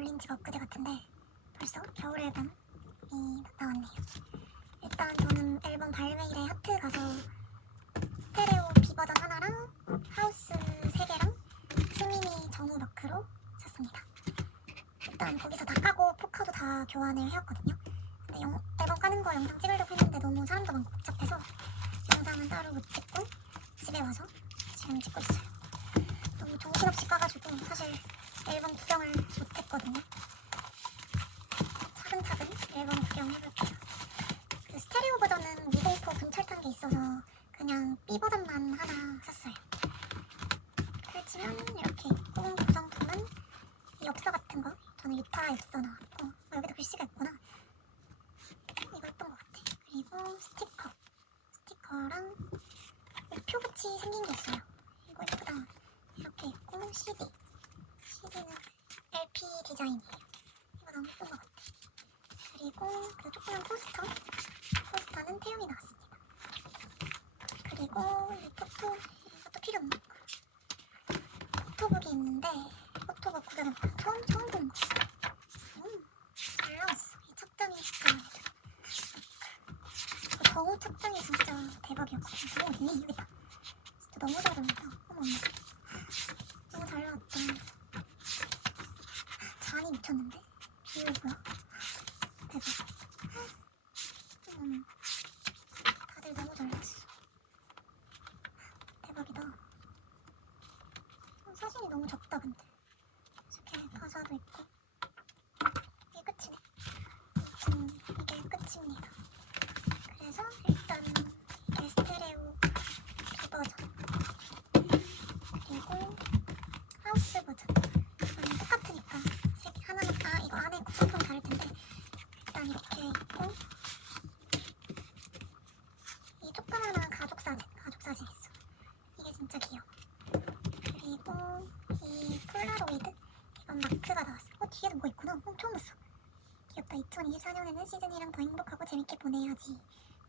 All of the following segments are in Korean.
올린 지가 엊그제 같은데 벌써 겨울 앨범이 나왔네요. 일단 저는 앨범 발매일에 하트 가서 스테레오 B 버전 하나랑 하우스 세 개랑 수미니 정우 마크로 샀습니다. 일단 거기서 다 까고 포카도 다 교환을 해왔거든요. 근데 영- 앨범 까는 거 영상 찍으려고 했는데 너무 사람도 많고 복잡해서 영상은 따로 못 찍고 집에 와서 지금 찍고 있어요. 너무 정신없이 까가지고 사실 앨범 구경을 못했거든요. 차근차근 앨범 구경해볼게요. 그 스테레오 버전은 무공포 분철탄 게 있어서 그냥 B 버전만 하나 샀어요. 펼치면 이렇게 있고 구성품은 이 엽서 같은 거 저는 유타 엽서 나왔고 어, 여기도 글씨가 있구나. 예쁜 것 같아. 그리고 스티커 스티커랑 우표같이 생긴 게 있어요. 이거 예쁘다. 이렇게 있고 CD CD는 LP 디자인이에요. 이거 너무 예쁜 것 같아. 그리고 그 조그만 포스터 포스터는 태용이 나왔습니다. 그리고 이 포토 이것도 필요 없는 거. 포토북이 있는데 보는 거. 음, 잘 나왔어. 이 착장이 진짜. 그. 오, 있네 여기다. 진짜 너무 잘 어울린다. 어머 어머. 너무 잘 나왔다. 잔이 미쳤는데? 비율 뭐야? 대박. 음, 다들 너무 잘 나왔어. 대박이다. 어, 사진이 너무 적다 근데. 이렇게 가사도 있고. 이게 끝이네. 음, 이게 끝입니다. 그래서 일단 이게 스테레오 비버전. 그리고 하우스 버전. 이거는 똑같으니까 색 하나는 아 이거 안에 구성품 다를 텐데 일단 이렇게 있고 이 조그마한 가족 사진 가족 사진 있어. 이게 진짜 귀여워. 그리고 이 폴라로이드 이건 마크가 나왔어. 어 뒤에도 뭐 있구나. 어 처음 봤어. 귀엽다. 2024년에는 시즌이랑 더 행복하고 재밌게 보내야지.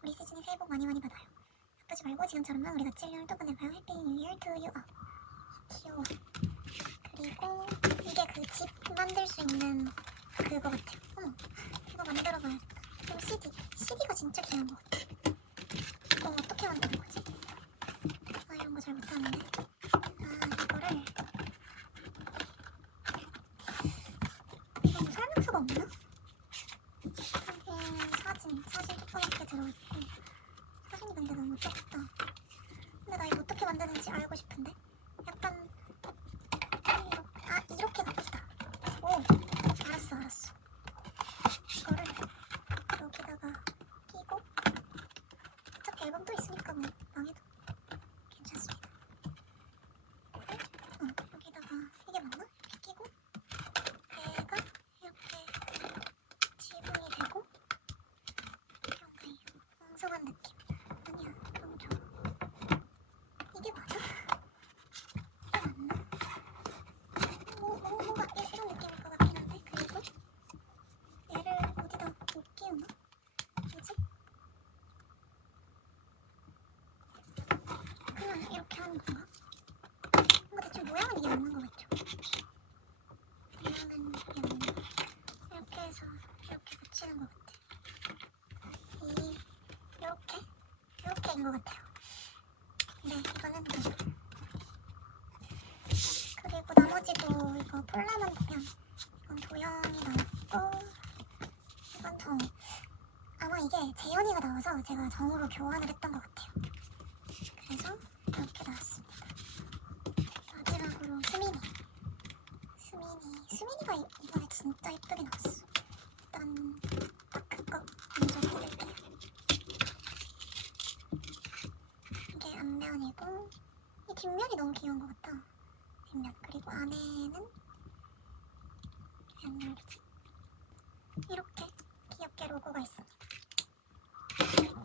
우리 시즌이 새해 복 많이 많이 받아요. 바쁘지 말고 지금처럼만 우리 같이 1년을 또 보내봐요. 해피 뉴 이어 투 유. 아 귀여워. 그리고 이게 그 집 만들 수 있는 그거 같아요. 어머, 이거 만들어봐야겠다. 그리고 CD. CD가 진짜 귀여운 것 같아. 이거 어떻게 만드는 거지? 아, 이런 거 잘 못하는데. 아, 이거를. 이거 뭐 설명서가 없나? 여기는 사진, 사진 조그맣게 들어있고. 사진이 근데 너무 적다. 근데 나 이거 어떻게 만드는지 알고 싶은데. 약간 이렇게, 아 이렇게 갑시다. 오, 알았어, 알았어. 이거를 여기다가 끼고 어차피 앨범 또 있으니까 뭐 망해도 괜찮습니다. 어, 여기다가 이게 맞나? 이렇게 끼고 얘가 이렇게 지붕이 되고 이렇게 엉성한 느낌. 아니야, 너무 좋아. 이게 맞아? 이게 맞나? 뭐, 뭐, 뭔가 이- 이런 느낌일 것 같긴 한데 그리고 얘를 어디다 못 끼우나? 뭐지? 그냥 이렇게 하는 건가? 뭔가 대충 모양은 이게 맞는 것 같죠? 모양은 이게 맞는 것 같아 이렇게 해서 이렇게 붙이는 것 같아 이 이렇게? 이렇게인 것 같아요 네 이거는 맞아 그리고 나머지도 이거 폴라만 보면 이건 도형이 나왔고 이건 정 아마 이게 재현이가 나와서 제가 정으로 교환을 했던 것 같아요 그래서 이렇게 나왔습니다 마지막으로 수민이 수민이 수민이가 이- 이번에 진짜 예쁘게 나왔어. 일단 딱 그거 먼저 보여드릴게요 이게 앞면이고 이 뒷면이 너무 귀여운 것 같아. 뒷면. 그리고 안에는 안열리지. 이렇게 귀엽게 로고가 있습니다. 그리고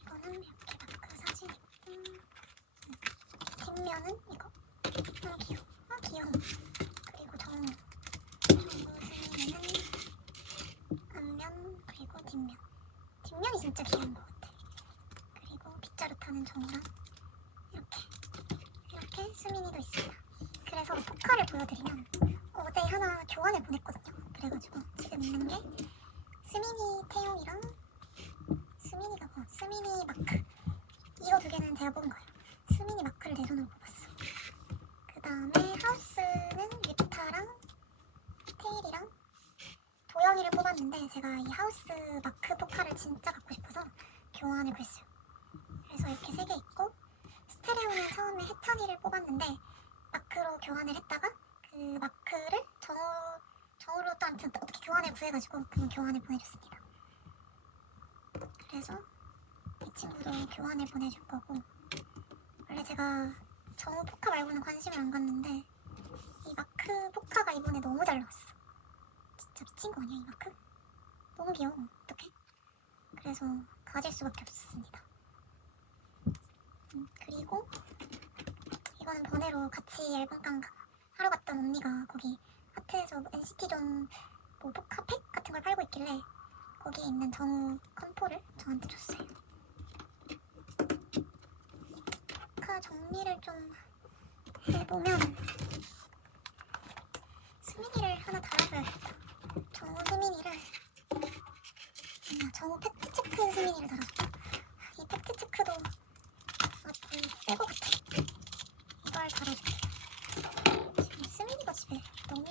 이거는 이렇게 마크 사진 있고 음. 뒷면은 이거. 아 귀여워. 아 귀여워. 그리고 정우 정우 스미는 앞면 그리고 뒷면 뒷면이 진짜 귀여운 것 같아 그리고 빗자루 타는 정우랑 이렇게 이렇게 수민이도 있습니다. 그래서 포카를 보여드리면 어제 하나 교환을 보냈거든요. 돼가지고 지금 있는 게 스미니 태용이랑 스미니가 뭐 스미니 마크 이거 두 개는 제가 뽑은 거예요. 스미니 마크를 내 손으로 뽑았어. 그 다음에 하우스는 유타랑 테일이랑 도영이를 뽑았는데 제가 이 하우스 마크 포카를 진짜 갖고 싶어서 교환을 구했어요. 그래서 이렇게 세 개 있고 스테레오는 처음에 해찬이를 뽑았는데 마크로 교환을 했다가 그 마크를 정우 정우로 또 아무튼 어떻게 교환을 구해가지고 그분 교환을 보내줬습니다. 그래서 이 친구도 교환을 보내줄 거고 원래 제가 정우 포카 말고는 관심을 안 갔는데 이 마크 포카가 이번에 너무 잘 나왔어. 진짜 미친 거 아니야 이 마크? 너무 귀여워. 어떡해? 그래서 가질 수밖에 없었습니다. 음, 그리고 이거는 번외로 같이 앨범깡 하러 갔던 언니가 거기 하트에서 NCT존 뭐 포카팩 같은 걸 팔고 있길래 거기에 있는 정우 컴포를 저한테 줬어요. 정리를 좀 해보면 스미니를 하나 달아줘야겠다. 정우 스미니를 아, 정우 팩트체크 스미니를 달아줬다. 이 팩트체크도 아주 새거 같아. 이걸 달아줄게. 지금 스미니가 집에 너무.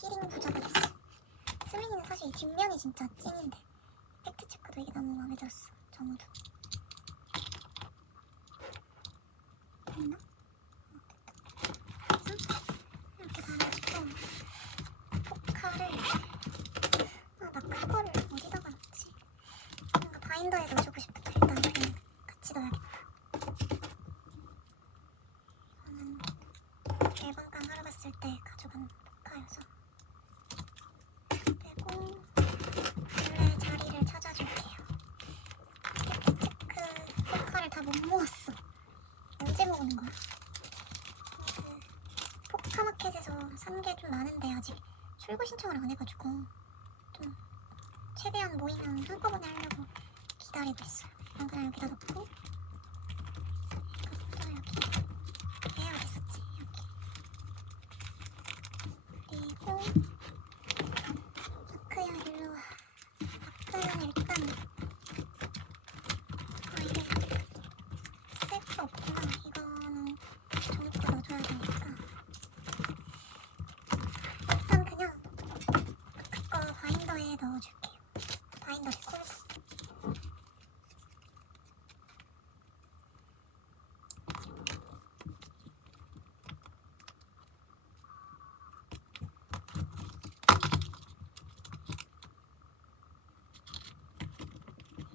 키링 부자가 됐어. 스미니는 사실 이 뒷면이 진짜 찐인데 팩트 체크도 이게 너무 마음에 들었어. 정우도. 됐나? 어, 됐다. 이렇게 달아주고 포카를 아, 나 그거를 어디다가 넣지? 바인더에 넣어주고 싶다. 일단 그냥 같이 넣어야겠다. 이거는 앨범깡 하러 갔을 때 가져간 포카여서 빼고 원래 자리를 찾아줄게요. 팩트체크 포카를 다 못 모았어. 언제 모으는 거야? 그 포카마켓에서 산 게 좀 많은데 아직 출고 신청을 안 해가지고 좀 최대한 모이면 한꺼번에 하려고 기다리고 있어요. 이건 그냥 여기다 넣고 이것도 여기 얘 어디 있었지? 여기 그리고 마크야 일로 와 마크는 일단 아 이게 셀프 없구나 이거는 전부 넣어줘야 되니까 일단 그냥 그거 바인더에 넣어줄게요 바인더 콜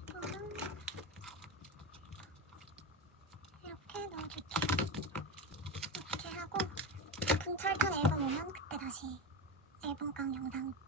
이거는 이렇게 넣어줄게요. 이렇게 하고 분철탄 앨범 오면 그때 다시 앨범 깡 영상 찍겠습니다.